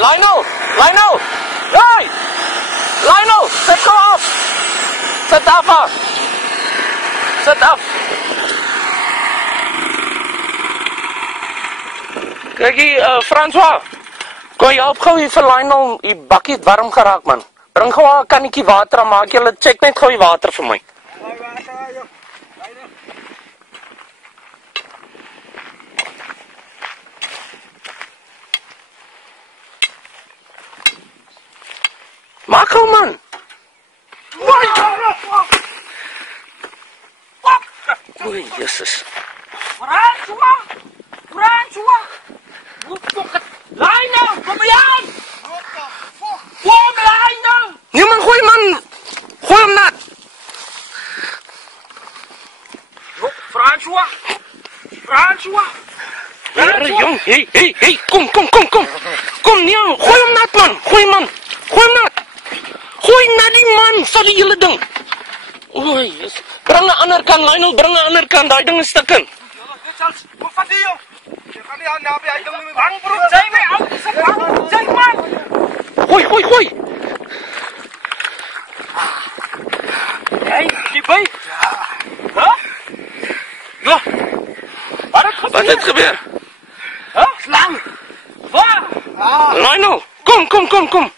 Lionel! Lionel! Hey! Lionel! Zet gou af! Zet af! Zet af! Kijk hier, François. Kon je help gou hier vir Lionel die bakkie het warm geraak, man. Bring gou 'n kannetjie water en maak julle check net gou die water vir my. Maak gou, man. Oei, Jesus. François! Lionel, kom maar aan! Kom, Lionel! Nee, man, gooi, man. Gooi hem nat. François! Here, jong. Hey, kom. Kom, nee, gooi hem nat, man. Gooi hem nat. Gooi nat die man, vat die hele ding. Oei, yes. Bring 'n ander kant, Lionel, bring 'n ander kant. Daai ding is stukken. Kom vat die, joh. Je gaat niet aan naby, hij kan niet bangbroek, zijn mij oud, is een bangbroek, zeg man. Gooi. Hey, die bij? Huh? Ja. Wat het gebeur? Huh? Slang. Waar? Lionel, kom.